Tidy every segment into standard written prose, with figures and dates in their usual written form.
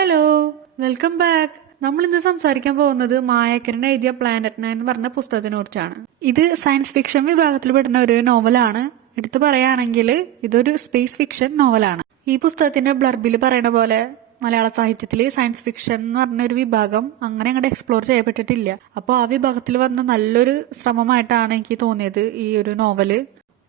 Hello, welcome back. നമ്മൾ ഇന്ന് സംസാരിക്കാൻ പോകുന്നത് മായാക്കരൻ എഴുതിയ പ്ലാനറ്റ് 9 എന്ന് പറഞ്ഞ പുസ്തകത്തിനെ കുറിച്ചാണ്. ഇത് സയൻസ് ഫിക്ഷൻ വിഭാഗത്തിൽ പെടുന്ന ഒരു നോവലാണ്. എടുത്തു പറയുകയാണെങ്കിൽ ഇതൊരു സ്പേസ് ഫിക്ഷൻ നോവലാണ്. ഈ പുസ്തകത്തിന്റെ ബ്ലർബിൽ പറയുന്ന പോലെ മലയാള സാഹിത്യത്തിൽ സയൻസ് ഫിക്ഷൻ എന്ന് പറഞ്ഞ ഒരു വിഭാഗം അങ്ങനെ അങ്ങോട്ട് എക്സ്പ്ലോർ ചെയ്യപ്പെട്ടിട്ടില്ല. അപ്പോൾ ആ വിഭാഗത്തിൽ വന്ന നല്ലൊരു ശ്രമമായിട്ടാണ് എനിക്ക് തോന്നിയത് ഈ ഒരു നോവല്.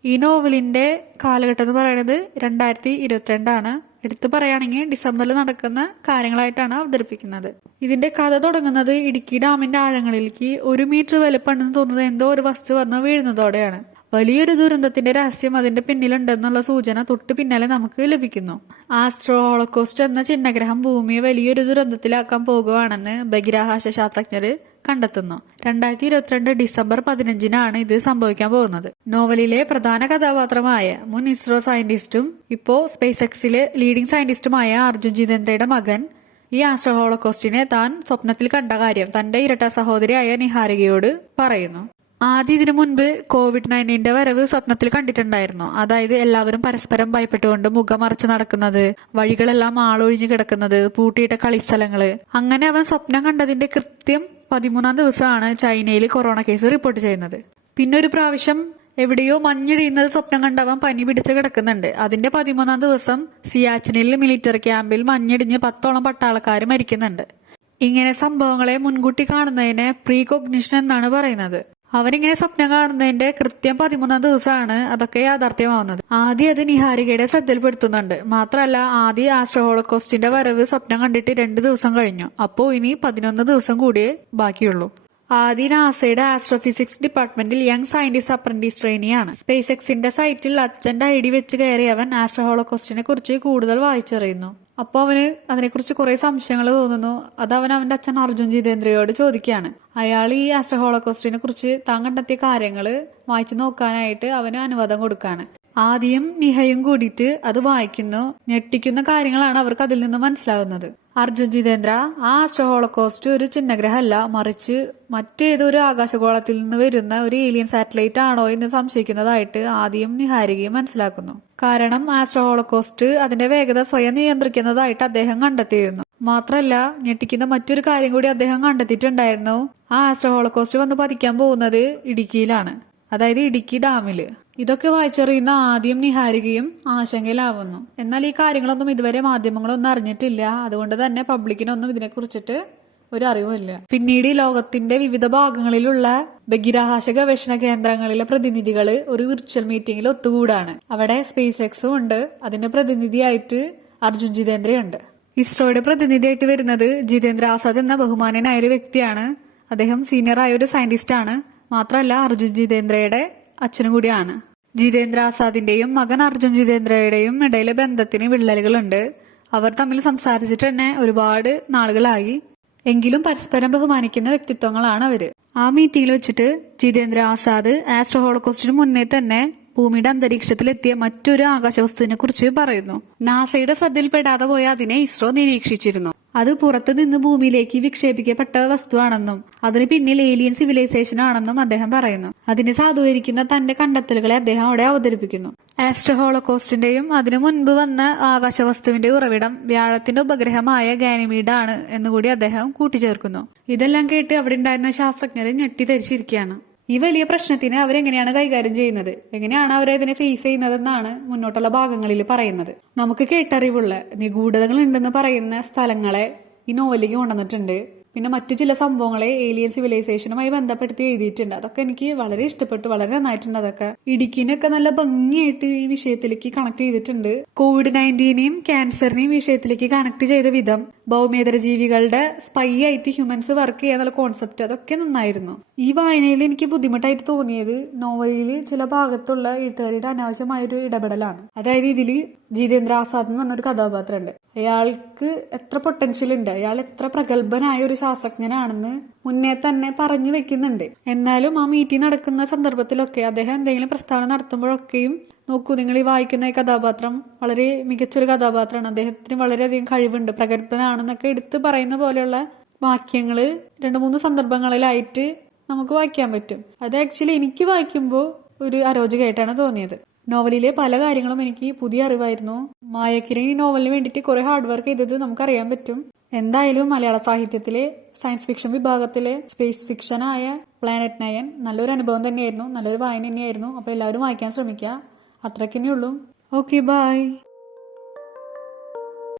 ഈ നോവലിന്റെ കാലഘട്ടം എന്ന് പറയുന്നത് 2022 എടുത്തു പറയുകയാണെങ്കിൽ ഡിസംബറിൽ നടക്കുന്ന കാര്യങ്ങളായിട്ടാണ് അവതരിപ്പിക്കുന്നത്. ഇതിന്റെ കഥ തുടങ്ങുന്നത് ഇടുക്കി ഡാമിന്റെ ആഴങ്ങളിലേക്ക് 1 മീറ്റർ വലുപ്പമുണ്ടെന്ന് തോന്നുന്നത് എന്തോ ഒരു വസ്തു വന്ന് വീഴുന്നതോടെയാണ്. വലിയൊരു ദുരന്തത്തിന്റെ രഹസ്യം അതിന്റെ പിന്നിലുണ്ടെന്നുള്ള സൂചന തൊട്ട് പിന്നാലെ നമുക്ക് ലഭിക്കുന്നു. ആസ്ട്രോ ഹോളോകോസ്റ്റ് എന്ന ചിഹ്നഗ്രഹം ഭൂമിയെ വലിയൊരു ദുരന്തത്തിലാക്കാൻ പോകുകയാണെന്ന് ബഹിരാകാശ ശാസ്ത്രജ്ഞര് കണ്ടെത്തുന്നു. 2022 ഡിസംബർ 15 ഇത് സംഭവിക്കാൻ പോകുന്നത്. നോവലിലെ പ്രധാന കഥാപാത്രമായ മുൻ ഇസ്രോ സയന്റിസ്റ്റും ഇപ്പോ സ്പേസ് എക്സിലെ ലീഡിംഗ് സയന്റിസ്റ്റുമായ അർജുൻ ജിതേന്ദ്രയുടെ മകൻ ഈ ആസ്ട്രോ ഹോളോകോസ്റ്റിനെ താൻ സ്വപ്നത്തിൽ കണ്ട കാര്യം തന്റെ ഇരട്ട സഹോദരിയായ നിഹാരികയോട് പറയുന്നു. ആദ്യം ഇതിനു മുൻപ് COVID-19 വരവ് സ്വപ്നത്തിൽ കണ്ടിട്ടുണ്ടായിരുന്നു. അതായത് എല്ലാവരും പരസ്പരം ഭയപ്പെട്ടുകൊണ്ട് മുഖം മറച്ച് നടക്കുന്നത്, വഴികളെല്ലാം ആളൊഴിഞ്ഞു കിടക്കുന്നത്, പൂട്ടിയിട്ട കളിസ്ഥലങ്ങള്. അങ്ങനെ അവൻ സ്വപ്നം കണ്ടതിന്റെ കൃത്യം 13-ാം ദിവസമാണ് ചൈനയിൽ കൊറോണ കേസ് റിപ്പോർട്ട് ചെയ്യുന്നത്. പിന്നെ ഒരു പ്രാവശ്യം എവിടെയോ മഞ്ഞിടിയുന്നത് സ്വപ്നം കണ്ടവൻ പനി പിടിച്ച് കിടക്കുന്നുണ്ട്. അതിന്റെ 13-ാം ദിവസം സിയാച്ചിനിൽ മിലിറ്ററി ക്യാമ്പിൽ മഞ്ഞിടിഞ്ഞ് 10ഓളം പട്ടാളക്കാർ മരിക്കുന്നുണ്ട്. ഇങ്ങനെ സംഭവങ്ങളെ മുൻകൂട്ടി കാണുന്നതിനെ പ്രീകോഗ്നിഷൻ എന്നാണ് പറയുന്നത്. അവരിങ്ങനെ സ്വപ്നം കാണുന്നതിന്റെ കൃത്യം 13-ാം ദിവസമാണ് അതൊക്കെ യാഥാർത്ഥ്യമാവുന്നത്. ആദ്യം അത് നിഹാരികയുടെ ശ്രദ്ധയിൽപ്പെടുത്തുന്നുണ്ട്. മാത്രമല്ല ആദ്യം ആസ്ട്രോ ഹോളോകോസ്റ്റിന്റെ വരവ് സ്വപ്നം കണ്ടിട്ട് 2 ദിവസം കഴിഞ്ഞു. അപ്പോ ഇനി 11 ദിവസം കൂടിയേ ബാക്കിയുള്ളൂ. ആദ്യം നാസയുടെ ആസ്ട്രോഫിസിക്സ് ഡിപ്പാർട്ട്മെന്റിൽ യങ് സയന്റിസ്റ്റ് അപ്രന്റീസ് ട്രെയിനിയാണ്. സ്പേസ് എക്സിന്റെ സൈറ്റിൽ അച്ഛന്റെ ഐഡി വെച്ച് കയറിയവൻ ആസ്ട്രോ ഹോളോകോസ്റ്റിനെ കുറിച്ച് കൂടുതൽ വായിച്ചറിയുന്നു. അപ്പൊ അവന് അതിനെക്കുറിച്ച് കുറെ സംശയങ്ങൾ തോന്നുന്നു. അത് അവന്റെ അച്ഛൻ അർജുൻ ജിതേന്ദ്രയോട് ചോദിക്കുകയാണ്. അയാൾ ഈ ആസ്ട്രോ ഹോളോകോസ്റ്റിനെ കുറിച്ച് താൻ കണ്ടെത്തിയ കാര്യങ്ങള് വായിച്ചു നോക്കാനായിട്ട് അവന് അനുവാദം കൊടുക്കാണ്. ആദ്യം നിഹയും കൂടിയിട്ട് അത് വായിക്കുന്നു. ഞെട്ടിക്കുന്ന കാര്യങ്ങളാണ് അവർക്ക് അതിൽ നിന്ന് മനസ്സിലാകുന്നത്. അർജുൻ ജിതേന്ദ്ര ആ ആസ്ട്രോ ഹോളോകോസ്റ്റ് ഒരു ചിഹ്നഗ്രഹമല്ല, മറിച്ച് മറ്റേതൊരു ആകാശഗോളത്തിൽ നിന്ന് വരുന്ന ഒരു ഏലിയൻ സാറ്റലൈറ്റ് ആണോ എന്ന് സംശയിക്കുന്നതായിട്ട് ആദ്യം നിഹാരികയും മനസ്സിലാക്കുന്നു. കാരണം ആസ്ട്രോ ഹോളോകോസ്റ്റ് അതിന്റെ വേഗത സ്വയം നിയന്ത്രിക്കുന്നതായിട്ട് അദ്ദേഹം കണ്ടെത്തിയിരുന്നു. മാത്രല്ല ഞെട്ടിക്കുന്ന മറ്റൊരു കാര്യം കൂടി അദ്ദേഹം കണ്ടെത്തിയിട്ടുണ്ടായിരുന്നു. ആ ആസ്ട്രോ ഹോളോകോസ്റ്റ് വന്ന് പതിക്കാൻ പോകുന്നത് ഇടുക്കിയിലാണ്, അതായത് ഇടുക്കി ഡാമില്. ഇതൊക്കെ വായിച്ചറിയുന്ന ആദ്യം നിഹാരികയും ആശങ്കയിലാവുന്നു. എന്നാൽ ഈ കാര്യങ്ങളൊന്നും ഇതുവരെ മാധ്യമങ്ങളൊന്നും അറിഞ്ഞിട്ടില്ല. അതുകൊണ്ട് തന്നെ പബ്ലിക്കിനൊന്നും ഇതിനെ കുറിച്ചിട്ട് ഒരു അറിവുമില്ല. പിന്നീട് ഈ ലോകത്തിന്റെ വിവിധ ഭാഗങ്ങളിലുള്ള ബഹിരാകാശ ഗവേഷണ കേന്ദ്രങ്ങളിലെ പ്രതിനിധികള് ഒരു വിർച്വൽ മീറ്റിംഗിൽ ഒത്തുകൂടാണ്. അവിടെ സ്പേസ് എക്സും ഉണ്ട്. അതിന്റെ പ്രതിനിധിയായിട്ട് അർജുൻ ജിതേന്ദ്രയുണ്ട്. ഇസ്രോയുടെ പ്രതിനിധിയായിട്ട് വരുന്നത് ജിതേന്ദ്ര ആസാദ് എന്ന ബഹുമാനനായ ഒരു വ്യക്തിയാണ്. അദ്ദേഹം സീനിയർ ആയ ഒരു സയന്റിസ്റ്റ് ആണ്. മാത്രമല്ല അർജുൻ ജിതേന്ദ്രയുടെ അച്ഛനും കൂടിയാണ്. ജിതേന്ദ്ര ആസാദിന്റെയും മകൻ അർജുൻ ജിതേന്ദ്രയുടെയും ഇടയിലെ ബന്ധത്തിന് വിള്ളലുകളുണ്ട്. അവർ തമ്മിൽ സംസാരിച്ചിട്ട് തന്നെ ഒരുപാട് നാളുകളായി. എങ്കിലും പരസ്പരം ബഹുമാനിക്കുന്ന വ്യക്തിത്വങ്ങളാണ് അവര്. ആ മീറ്റിംഗിൽ വെച്ചിട്ട് ജിതേന്ദ്ര ആസാദ് ആസ്ട്രോ ഹോളോകോസ്റ്റിന് മുന്നേ തന്നെ ഭൂമിയുടെ അന്തരീക്ഷത്തിലെത്തിയ മറ്റൊരു ആകാശവസ്തുവിനെ കുറിച്ച് പറയുന്നു. നാസയുടെ ശ്രദ്ധയിൽപ്പെടാതെ പോയ അതിനെ ഇസ്രോ നിരീക്ഷിച്ചിരുന്നു. അത് പുറത്തു നിന്ന് ഭൂമിയിലേക്ക് വിക്ഷേപിക്കപ്പെട്ട വസ്തുവാണെന്നും അതിന് പിന്നിൽ ഏലിയൻ സിവിലൈസേഷൻ ആണെന്നും അദ്ദേഹം പറയുന്നു. അതിനെ സാധൂകരിക്കുന്ന തന്റെ കണ്ടെത്തലുകളെ അദ്ദേഹം അവിടെ അവതരിപ്പിക്കുന്നു. ആസ്ട്രോ ഹോളോകോസ്റ്റിന്റെയും അതിനു മുൻപ് വന്ന ആകാശവസ്തുവിന്റെ ഉറവിടം വ്യാഴത്തിന്റെ ഉപഗ്രഹമായ ഗാനിമീഡ ആണ് എന്നുകൂടി അദ്ദേഹം കൂട്ടിച്ചേർക്കുന്നു. ഇതെല്ലാം കേട്ട് അവിടെ ഉണ്ടായിരുന്ന ശാസ്ത്രജ്ഞരെ ഞെട്ടിധരിച്ചിരിക്കുകയാണ്. ഈ വലിയ പ്രശ്നത്തിന് അവരെങ്ങനെയാണ് കൈകാര്യം ചെയ്യുന്നത്, എങ്ങനെയാണ് അവരെ ഇതിനെ ഫേസ് ചെയ്യുന്നതെന്നാണ് മുന്നോട്ടുള്ള ഭാഗങ്ങളിൽ പറയുന്നത്. നമുക്ക് കേട്ടറിവുള്ള നിഗൂഢതകൾ ഉണ്ടെന്ന് പറയുന്ന സ്ഥലങ്ങളെ ഈ നോവലിലേക്ക് കൊണ്ടുവന്നിട്ടുണ്ട്. പിന്നെ മറ്റു ചില സംഭവങ്ങളെ ഏലിയൻ സിവിലൈസേഷനുമായി ബന്ധപ്പെടുത്തി എഴുതിയിട്ടുണ്ട്. അതൊക്കെ എനിക്ക് വളരെ ഇഷ്ടപ്പെട്ടു, വളരെ നന്നായിട്ടുണ്ട്. അതൊക്കെ ഇടുക്കിനൊക്കെ നല്ല ഭംഗിയായിട്ട് ഈ വിഷയത്തിലേക്ക് കണക്ട് ചെയ്തിട്ടുണ്ട്. COVID-19നെയും ക്യാൻസറിനെയും വിഷയത്തിലേക്ക് കണക്ട് ചെയ്ത വിധം, ഭൗമേതര ജീവികളുടെ സ്പൈ ആയിട്ട് ഹ്യൂമൻസ് വർക്ക് ചെയ്യാന്നുള്ള കോൺസെപ്റ്റ്, അതൊക്കെ നന്നായിരുന്നു. ഈ വായനയിൽ എനിക്ക് ബുദ്ധിമുട്ടായിട്ട് തോന്നിയത് നോവലിൽ ചില ഭാഗത്തുള്ള എഴുത്തുകാരുടെ അനാവശ്യമായൊരു ഇടപെടലാണ്. അതായത് ഇതില് ജിതേന്ദ്ര ആസാദ് എന്ന് പറഞ്ഞൊരു കഥാപാത്രമുണ്ട്. അയാൾക്ക് എത്ര പൊട്ടൻഷ്യൽ ഉണ്ട്, അയാൾ എത്ര പ്രഗത്ഭനായ ഒരു ശാസ്ത്രജ്ഞനാണെന്ന് മുന്നേ തന്നെ പറഞ്ഞു വെക്കുന്നുണ്ട്. എന്നാലും ആ മീറ്റിംഗ് നടക്കുന്ന സന്ദർഭത്തിലൊക്കെ അദ്ദേഹം എന്തെങ്കിലും പ്രസ്താവന നടത്തുമ്പോഴൊക്കെയും നോക്കൂ, നിങ്ങൾ ഈ വായിക്കുന്ന ഈ കഥാപാത്രം വളരെ മികച്ചൊരു കഥാപാത്രമാണ്, അദ്ദേഹത്തിന് വളരെയധികം കഴിവുണ്ട്, പ്രഗത്ഭനാണെന്നൊക്കെ എടുത്ത് പറയുന്ന പോലെയുള്ള വാക്യങ്ങള് 2-3 സന്ദർഭങ്ങളിലായിട്ട് നമുക്ക് വായിക്കാൻ പറ്റും. അത് ആക്ച്വലി എനിക്ക് വായിക്കുമ്പോൾ ഒരു അരോചകമായിട്ടാണ് തോന്നിയത്. നോവലിലെ പല കാര്യങ്ങളും എനിക്ക് പുതിയ അറിവായിരുന്നു. മായക്കിരൻ ഈ നോവലിന് വേണ്ടിയിട്ട് കുറെ ഹാർഡ് വർക്ക് ചെയ്തത് നമുക്കറിയാൻ പറ്റും. എന്തായാലും മലയാള സാഹിത്യത്തിലെ സയൻസ് ഫിക്ഷൻ വിഭാഗത്തിലെ സ്പേസ് ഫിക്ഷനായ പ്ലാനറ്റ് 9 നല്ലൊരു അനുഭവം തന്നെയായിരുന്നു, നല്ലൊരു വായന തന്നെയായിരുന്നു. അപ്പോൾ എല്ലാവരും വായിക്കാൻ ശ്രമിക്കുക. അത്രയ്ക്കന്നെ ഉള്ളൂ. Okay, by.